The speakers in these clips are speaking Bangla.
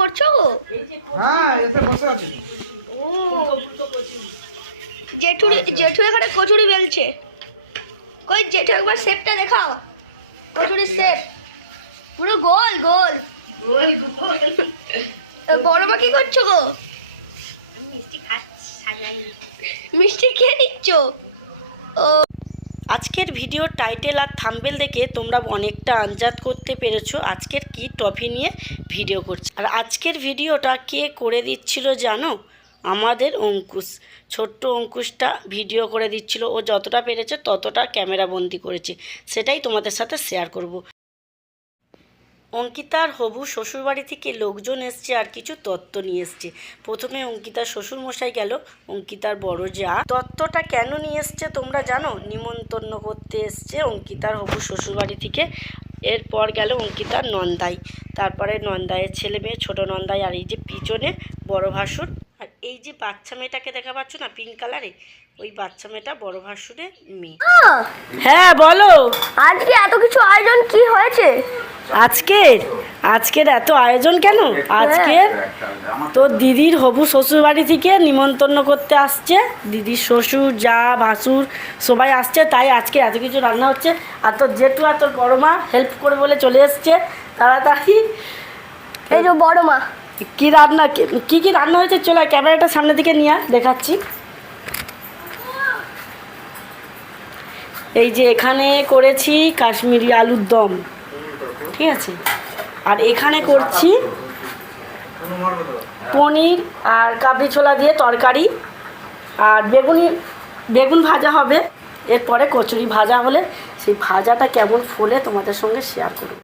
করছো গো? হ্যাঁ এসে বসে আছি। ও জেঠু এখানে কচুরি বেলছে। কই জেঠু একবার শেপটা দেখাও, কচুরির শেপ পুরো গোল গোল। বড় মা কি করছো গো? মিষ্টি খেয়ে নিচ্ছ? ও আজকের ভিডিওর টাইটেল আর থাম্বনেল দেখে তোমরা অনেকটা আন্দাজ করতে পেরেছো আজকের কি টপিক নিয়ে ভিডিও করছি। আর আজকের ভিডিওটা কে করে দিচ্ছিল জানো? আমাদের অঙ্কুশ। ছোট্ট অঙ্কুশটা ভিডিও করে দিচ্ছিল, ও যতটা পেরেছে ততটা ক্যামেরা বন্দি করেছে, সেটাই তোমাদের সাথে শেয়ার করব। অঙ্কিতার হবু শ্বশুরবাড়ি থেকে লোকজন এসছে আর কিছু তত্ত্ব নিয়ে এসছে। প্রথমে অঙ্কিতার শ্বশুরমশাই গেল অঙ্কিতার বড় যা। তত্ত্বটা কেন নিয়ে এসছে তোমরা জানো? নিমন্ত্রণ করতে এসছে অঙ্কিতার হবু শ্বশুরবাড়ি থেকে। এরপর গেল অঙ্কিতার নন্দাই, তারপরে নন্দাইয়ের ছেলে মেয়ে, ছোটো নন্দাই, আর এই যে পিছনে বড় ভাসুর। আর এই যে বাচ্চা মেয়েটাকে দেখা পাচ্ছ না পিঙ্ক কালারে, ওই বাচ্চা মেয়েটা বড় ভাসুরের মেয়ে। হ্যাঁ বলো, আজকে এত কিছু আয়োজন কি হয়েছে? আজকের এত আয়োজন কেন? আজকের তো দিদির হবু শ্বশুরবাড়ি থেকে নিমন্ত্রণ করতে আসছে, দিদির শ্বশুর যা ভাসুর সবাই আসছে, তাই আজকে এত কিছু রান্না হচ্ছে। আর তোর জেঠু আর তোর বড় মা হেল্প করে বলে চলে এসছে তাড়াতাড়ি। এই যে বড় মা কি রান্না, কি রান্না হয়েছে চলো ক্যামেরাটা সামনের দিকে নিয়ে দেখাচ্ছি। এই যে এখানে করেছি কাশ্মীরি আলুর দম, ঠিক আছে, আর এখানে করছি পনির আর কাবলি ছোলা দিয়ে তরকারি, আর বেগুন ভাজা হবে। এরপরে কচুরি ভাজা হলে সেই ভাজাটা কেমন ফোলে তোমাদের সঙ্গে শেয়ার করব।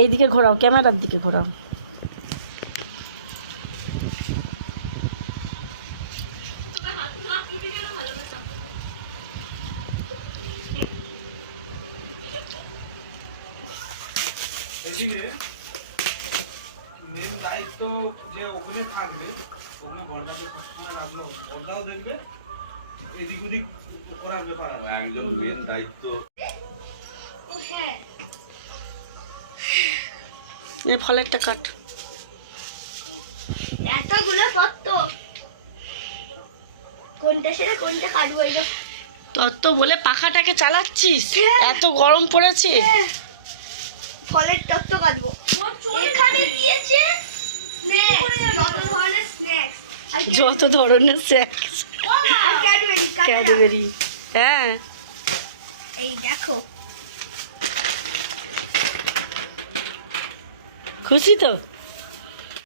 এই দিকে ঘোরাও, ক্যামেরার দিকে ঘোরাও। মেন দায়িত্ব যে ওখানে থাকবে, ওখানে বর্দাকে সবসময় রাখলো, বর্দাও দেখবে এদিক ওদিক করার ব্যাপার আছে। একজন মেন দায়িত্ব। ফলেরটা কাট। এতগুলো কত, কোনটা সেরে কোনটা কাটবো? এই তত্ত্ব বলে পাখাটাকে চালাচ্ছিস? এত গরম পড়েছে। ফলের তত্ত্ব কাটবো। এখানে দিয়েছে যত ধরনের স্ন্যাক্স, ক্যাডবেরি। হ্যাঁ এই দেখো, খুশি তো?